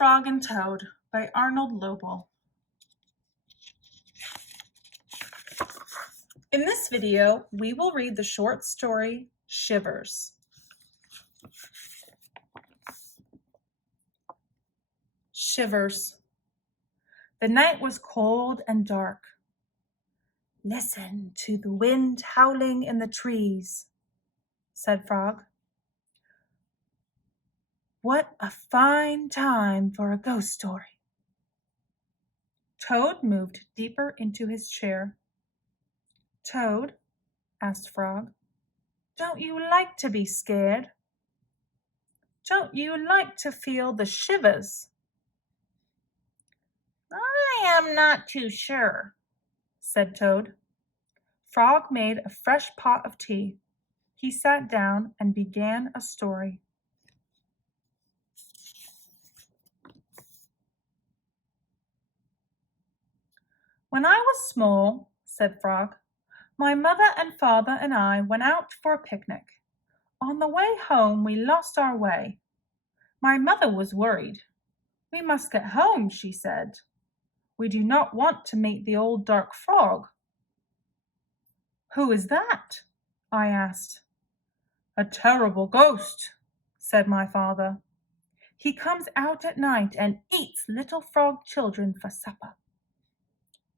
Frog and Toad by Arnold Lobel. In this video, we will read the short story, Shivers. Shivers. The night was cold and dark. "Listen to the wind howling in the trees," said Frog. "What a fine time for a ghost story." Toad moved deeper into his chair. "Toad," asked Frog, "don't you like to be scared? Don't you like to feel the shivers?" "I am not too sure," said Toad. Frog made a fresh pot of tea. He sat down and began a story. "When I was small," said Frog, "my mother and father and I went out for a picnic. On the way home, we lost our way. My mother was worried. 'We must get home,' she said. 'We do not want to meet the old dark frog.' 'Who is that?' I asked. 'A terrible ghost,' said my father. 'He comes out at night and eats little frog children for supper.'"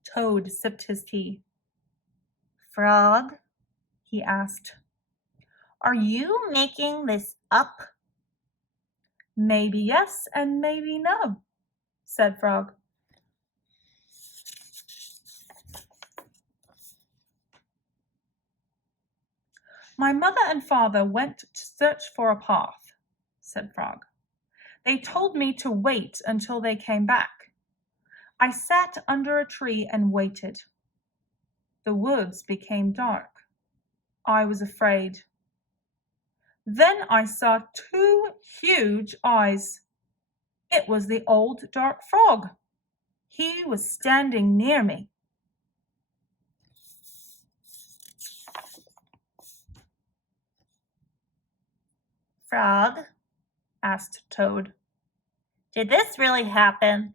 Toad sipped his tea. "Frog," he asked, "are you making this up?" "Maybe yes and maybe no," said Frog. "My mother and father went to search for a path," said Frog. "They told me to wait until they came back. I sat under a tree and waited. The woods became dark. I was afraid. Then I saw two huge eyes. It was the old dark frog. He was standing near me." "Frog," asked Toad, "did this really happen?"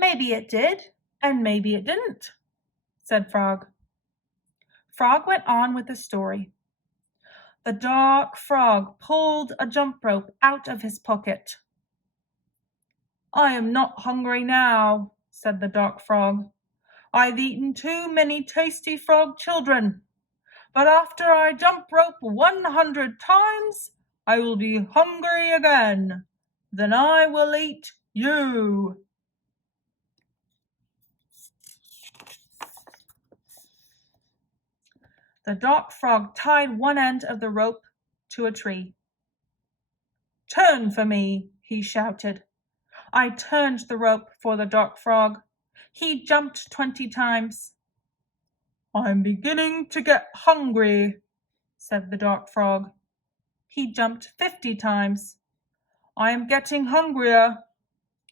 "Maybe it did, and maybe it didn't," said Frog. Frog went on with the story. The dark frog pulled a jump rope out of his pocket. "I am not hungry now," said the dark frog. "I've eaten too many tasty frog children. But after I jump rope 100 times, I will be hungry again. Then I will eat you." The dark frog tied one end of the rope to a tree. "Turn for me," he shouted. I turned the rope for the dark frog. He jumped 20 times. "I'm beginning to get hungry," said the dark frog. He jumped 50 times. "I am getting hungrier,"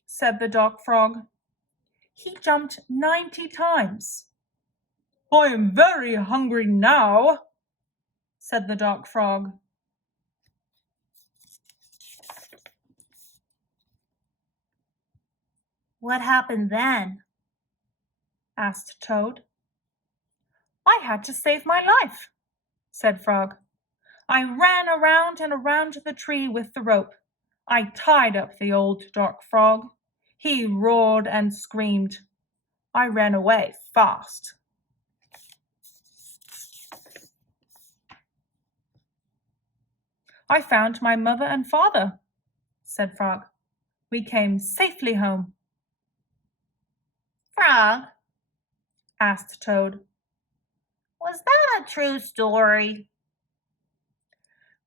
said the dark frog. He jumped 90 times. "I am very hungry now," said the dark frog. "What happened then?" asked Toad. "I had to save my life," said Frog. "I ran around and around the tree with the rope. I tied up the old dark frog. He roared and screamed. I ran away fast." "I found my mother and father," said Frog. "We came safely home." "Frog," asked Toad, "was that a true story?"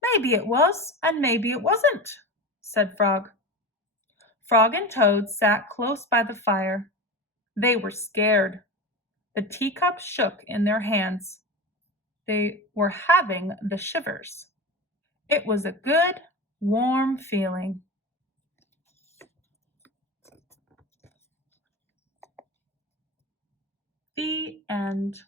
"Maybe it was, and maybe it wasn't," said Frog. Frog and Toad sat close by the fire. They were scared. The teacup shook in their hands. They were having the shivers. It was a good, warm feeling. The end.